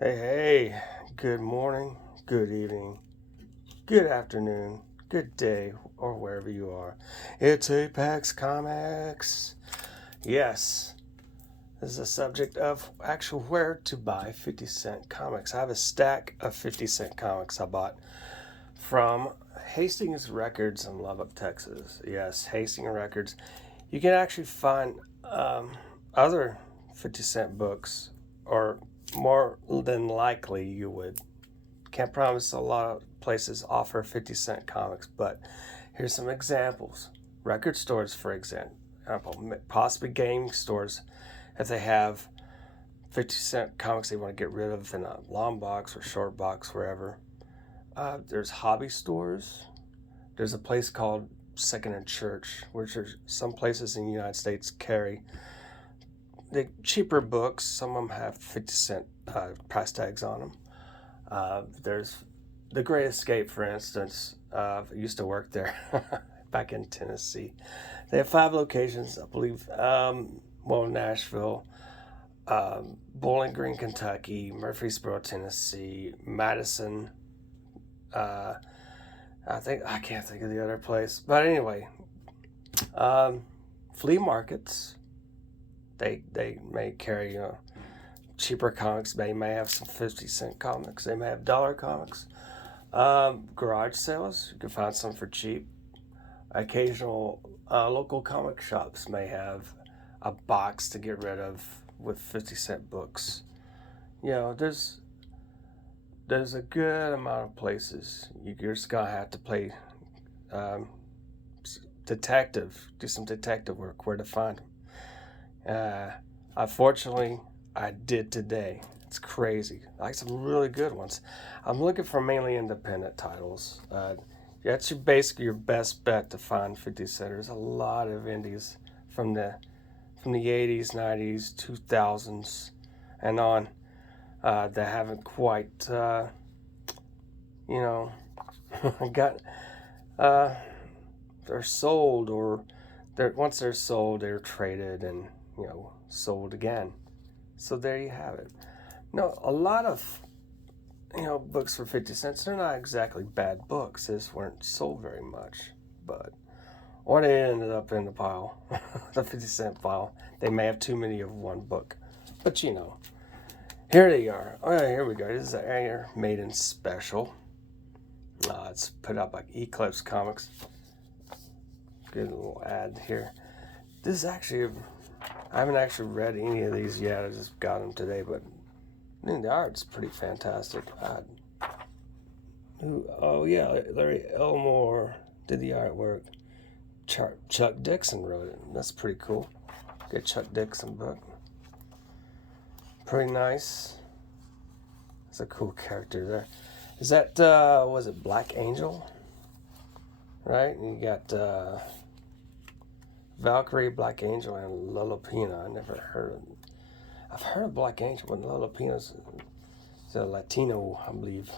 Hey, hey, good morning, good evening, good afternoon, good day, or wherever you are. It's Apex Comics. Yes, this is a subject of actual where to buy 50 cent comics. I have a stack of 50 cent comics I bought from Hastings Records in Lubbock, Texas. Yes, Hastings Records. You can actually find other 50 cent books, or more than likely you would. Can't promise a lot of places offer 50 cent comics, but here's some examples. Record stores, for example, possibly game stores, if they have 50 cent comics they want to get rid of in a long box or short box, wherever. There's hobby stores. There's a place called Second and Church, which are some places in the United States carry the cheaper books. Some of them have 50 cent price tags on them. There's The Great Escape, for instance. I used to work there back in Tennessee. They have 5 locations, I believe. Nashville, Bowling Green, Kentucky, Murfreesboro, Tennessee, Madison. Uh, I can't think of the other place, but anyway, um, flea markets. They may carry cheaper comics. They may have some 50 cent comics. They may have dollar comics. Garage sales, you can find some for cheap. Occasional local comic shops may have a box to get rid of with 50 cent books. There's a good amount of places. You're just gonna have to play um, detective, do some detective work where to find them. Unfortunately, I did today. It's crazy. I like some really good ones. I'm looking for mainly independent titles. That's basically your best bet to find 50 cent. There's a lot of indies from the 80s, 90s, 2000s, and on that haven't quite you know got uh, they're sold, or once they're sold, they're traded and sold again. So there you have it. No, a lot of books for 50 cents. They're not exactly bad books. They just weren't sold very much, but or they ended up in the pile, the 50 cent pile. They may have too many of one book, but here they are. Oh yeah, here we go. This is an Iron Maiden special. It's put out by Eclipse Comics. Good little ad here. This is actually, I haven't actually read any of these yet. I just got them today, but the art's pretty fantastic. Oh yeah, Larry Elmore did the artwork. Chuck Dixon wrote it. That's pretty cool. Good Chuck Dixon book. Pretty nice. It's a cool character there. Is that was it Black Angel? Right? And you got Valkyrie, Black Angel, and Lolopina. I never heard of. I've heard of Black Angel, but Lolopina's a Latino, I believe.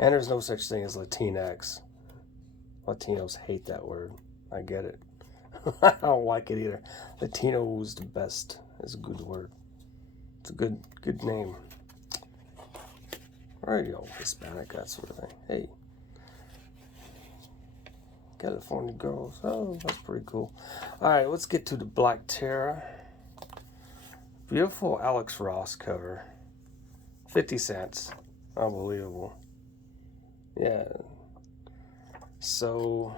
And there's no such thing as Latinx. Latinos hate that word. I get it. I don't like it either. Latino's the best. It's a good word. It's a good name. There you go. Hispanic, that sort of thing. Hey. California Girls. Oh, that's pretty cool. Alright, let's get to the Black Terror. Beautiful Alex Ross cover. 50 cents. Unbelievable. Yeah. So,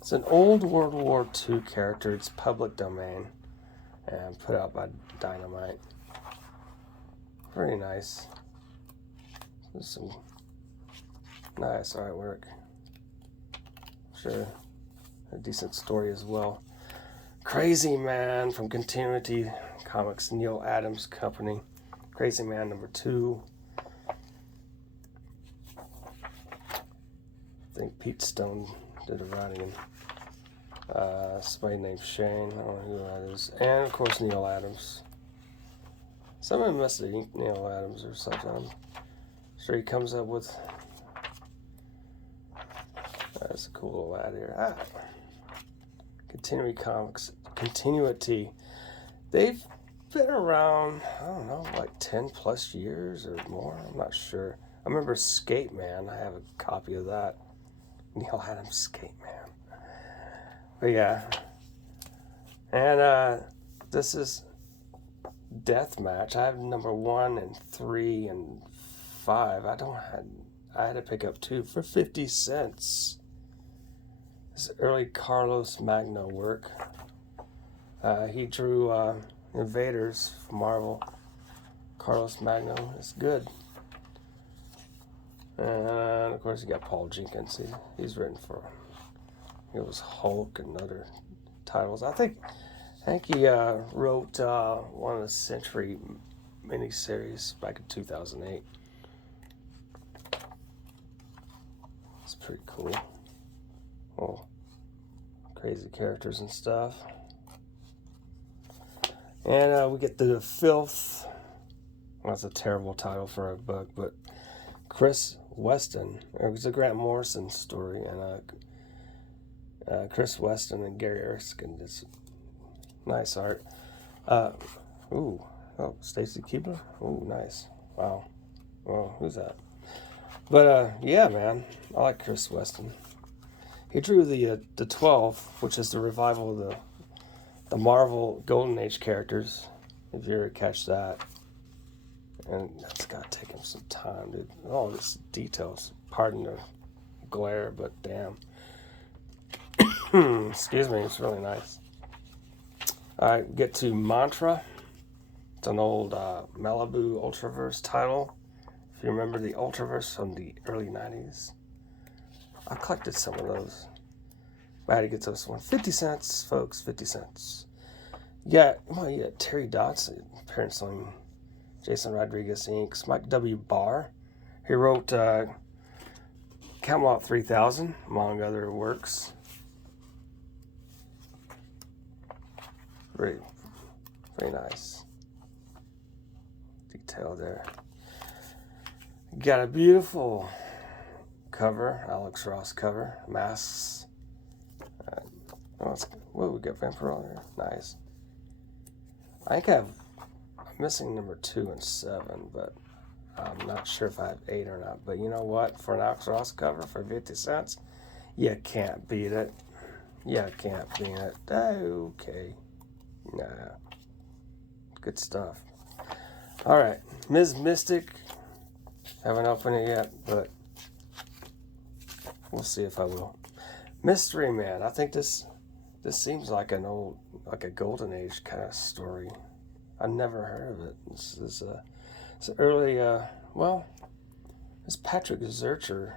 it's an old World War II character. It's public domain. And put out by Dynamite. Very nice. There's some nice artwork. Sure. A decent story as well. Crazy Man from Continuity Comics, Neil Adams Company. Crazy Man #2. I think Pete Stone did the writing. Somebody named Shane. I don't know who that is. And of course Neil Adams. Somebody must have inked Neil Adams or something. I'm sure he comes up with. That's a cool little ad here. Continuity Comics. Continuity. They've been around, I don't know, like 10 plus years or more. I'm not sure. I remember Skate Man. I have a copy of that. Neil Adams Skate Man. But yeah. And this is Deathmatch. I have number 1 and 3 and 5. I had to pick up 2 for 50 cents. This early Carlos Magno work. He drew Invaders for Marvel. Carlos Magno is good. And of course you got Paul Jenkins. He's written for, it was Hulk and other titles. I think he wrote one of the Century miniseries back in 2008. It's pretty cool. Well, crazy characters and stuff. And we get The Filth. Well, that's a terrible title for a book, but Chris Weston. It was a Grant Morrison story, and Chris Weston and Gary Erskine did some nice art. Stacy Keibler. Ooh, nice. Wow. Well, who's that? But yeah, man, I like Chris Weston. He drew the 12, which is the revival of the Marvel Golden Age characters, if you ever catch that. And that's got to take him some time, dude. All this details. Pardon the glare, but damn. Excuse me, it's really nice. Alright, get to Mantra. It's an old Malibu Ultraverse title. If you remember the Ultraverse from the early 90s. I collected some of those. I had to get this one. 50 cents, folks, 50 cents. Yeah, well, you got Terry Dodson, appearance on Jason Rodriguez Inc.'s Mike W. Barr. He wrote Camelot 3000, among other works. Very, very nice detail there. Got a beautiful cover, Alex Ross cover, masks. We got Vampire here. Nice. I think I'm missing number 2 and 7, but I'm not sure if I have 8 or not. But you know what? For an Alex Ross cover for 50 cents, you can't beat it. You can't beat it. Okay. Nah. Good stuff. Alright. Ms. Mystic. Haven't opened it yet, but we'll see if I will. Mystery Man. I think this seems like a Golden Age kind of story. I never heard of it. It's an early, it's Patrick Zurcher.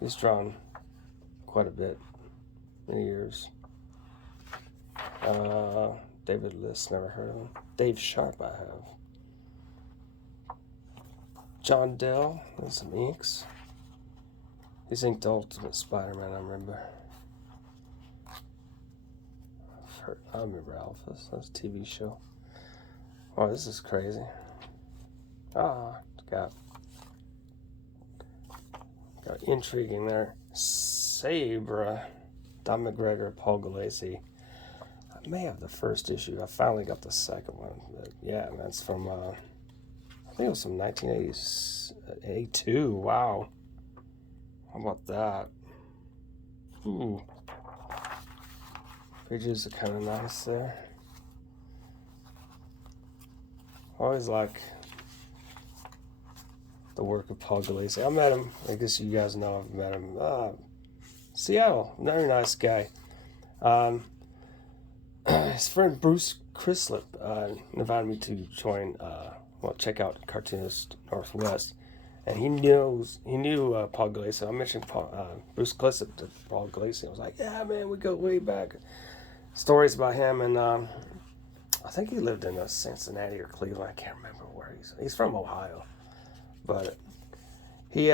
He's drawn quite a bit, many years. David List, never heard of him. Dave Sharp, I have. John Dell, and some inks. He's inked Ultimate Spider-Man, I remember. I remember Alphas. That's a TV show. Oh, this is crazy. Got intriguing there. Sabra, Don McGregor, Paul Gulacy. I may have the first issue. I finally got the second one. But yeah, man, it's from, I think it was from 1982. Wow. How about that? Ooh. Pages are kind of nice there. Always like the work of Paul Gulacy. I met him. I guess you guys know I've met him. Seattle. Very nice guy. His friend Bruce Crislip invited me to join, check out Cartoonist Northwest. And he knew Paul Gulacy. I mentioned Bruce Crislip to Paul Gulacy. I was like, yeah, man, we go way back. Stories about him, and I think he lived in Cincinnati or Cleveland. I can't remember where he's from Ohio, but he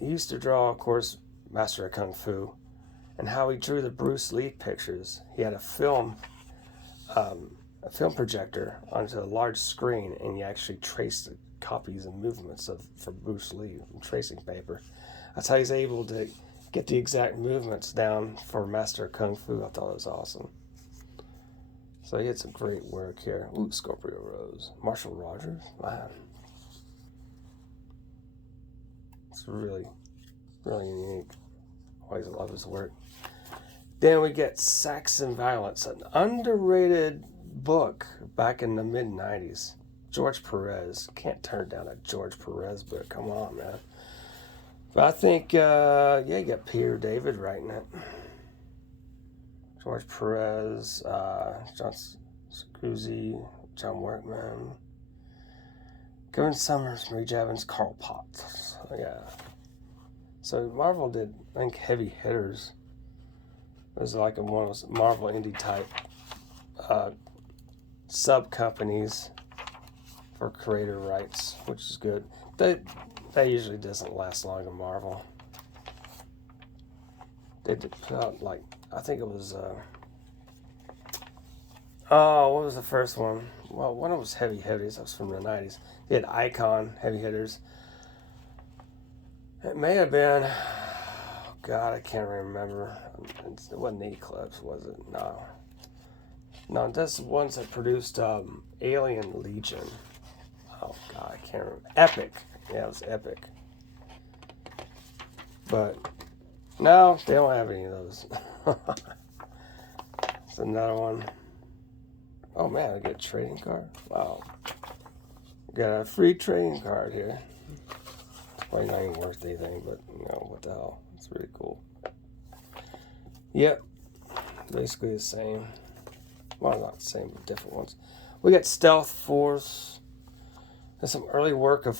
used to draw, of course, Master of Kung Fu, and how he drew the Bruce Lee pictures. He had a film projector onto a large screen, and he actually traced the copies and movements for Bruce Lee from tracing paper. That's how he's able to get the exact movements down for Master of Kung Fu. I thought it was awesome. So he had some great work here. Ooh, Scorpio Rose. Marshall Rogers. Wow. It's really, really unique. Always love his work. Then we get Saxon Violence, an underrated book back in the mid-90s. George Perez. Can't turn down a George Perez book. Come on, man. But I think, you got Peter David writing it. George Perez, John Scuzzi, John Workman, Kevin Summers, Marie Javins, Carl Potts. Yeah. So Marvel did, I think, Heavy Hitters. It was like one of those Marvel indie type sub companies for creator rights, which is good. That usually doesn't last long in Marvel. They did put out, like, I think it was what was the first one? Well, one of them was Heavy Hitters. That was from the 90s. They had Icon, Heavy Hitters. It may have been, oh God, I can't remember. It wasn't Eclipse, was it? No, that's the ones that produced Alien Legion. Oh God, I can't remember. Epic. Yeah, it was Epic. But no, they don't have any of those. It's another one. Oh man, I get a trading card. Wow. Got a free trading card here. It's probably not even worth anything, but what the hell? It's really cool. Yep. Basically the same. Well, not the same, but different ones. We got Stealth Force. There's some early work of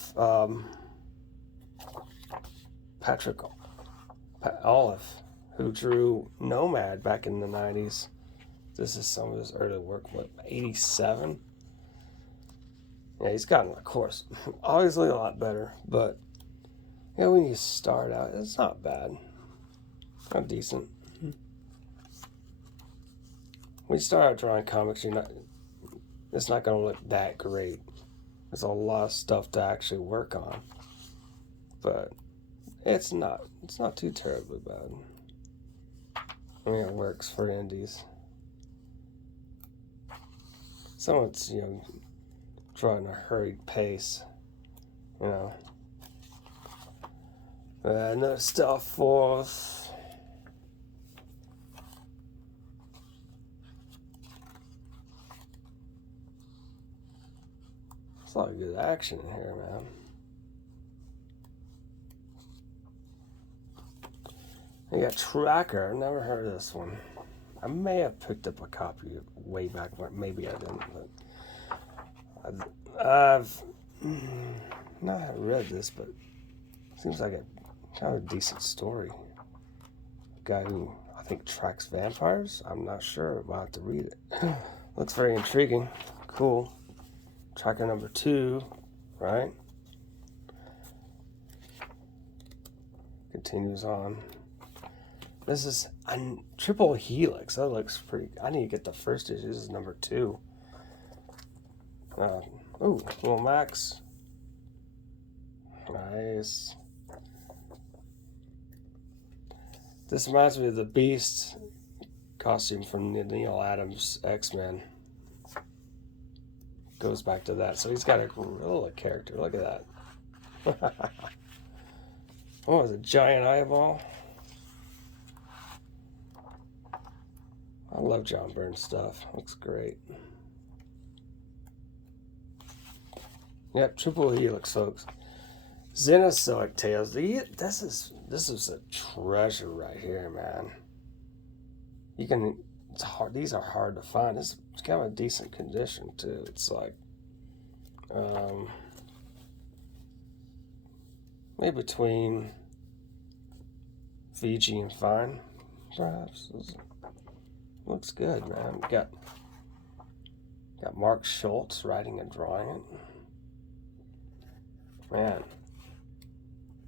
Patrick Olive, who drew Nomad back in the 90s. This is some of his early work, 87? Yeah, he's gotten, of course, obviously a lot better, but when you start out, it's not bad. Not decent. When you start out drawing comics, it's not going to look that great. There's a lot of stuff to actually work on, but it's not too terribly bad. I mean, it works for indies. Some of it's, drawing a hurried pace, Another Stealth Force. It's a lot of good action in here, man. You got Tracker. I've never heard of this one. I may have picked up a copy way back when. Maybe I didn't, but I've not read this, but it seems like a kind of a decent story. A guy who I think tracks vampires. I'm not sure. I'll have to read it. Looks very intriguing. Cool. Tracker number 2, right? Continues on. This is a Triple Helix. That looks pretty. I need to get the first issue. This is number 2. Little Max. Nice. This reminds me of the Beast costume from the Neil Adams X-Men. Goes back to that. So he's got a gorilla character. Look at that. Oh, it's a giant eyeball. I love John Byrne stuff. Looks great. Yep, Triple Helix, folks. Xenozoic Tales. This is a treasure right here, man. It's hard. These are hard to find. It's kind of a decent condition too. It's like maybe between Fiji and fine, perhaps. Looks good, man. Got Mark Schultz writing and drawing it. Man,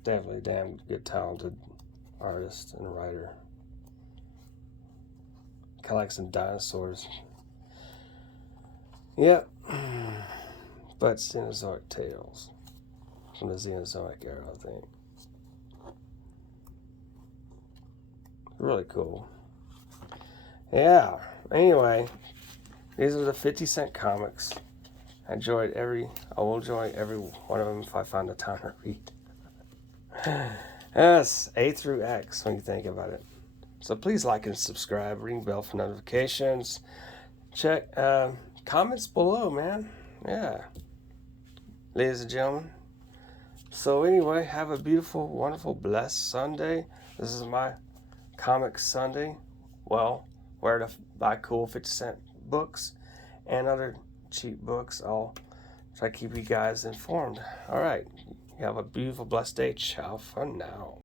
definitely damn good, talented artist and writer. Kind of like some dinosaurs. Yep. But Xenozoic Tales. From the Xenozoic era, I think. Really cool. Yeah. Anyway, These are the 50-cent comics. I will enjoy every one of them if I find the time to read. Yes, A through X when you think about it. So please like and subscribe. Ring bell for notifications. Check comments below, man. Yeah, ladies and gentlemen. So anyway, have a beautiful, wonderful, blessed Sunday. This is my Comic Sunday. Well, where to buy cool 50-cent books and other cheap books. I'll try to keep you guys informed. All right. You have a beautiful, blessed day. Ciao for now.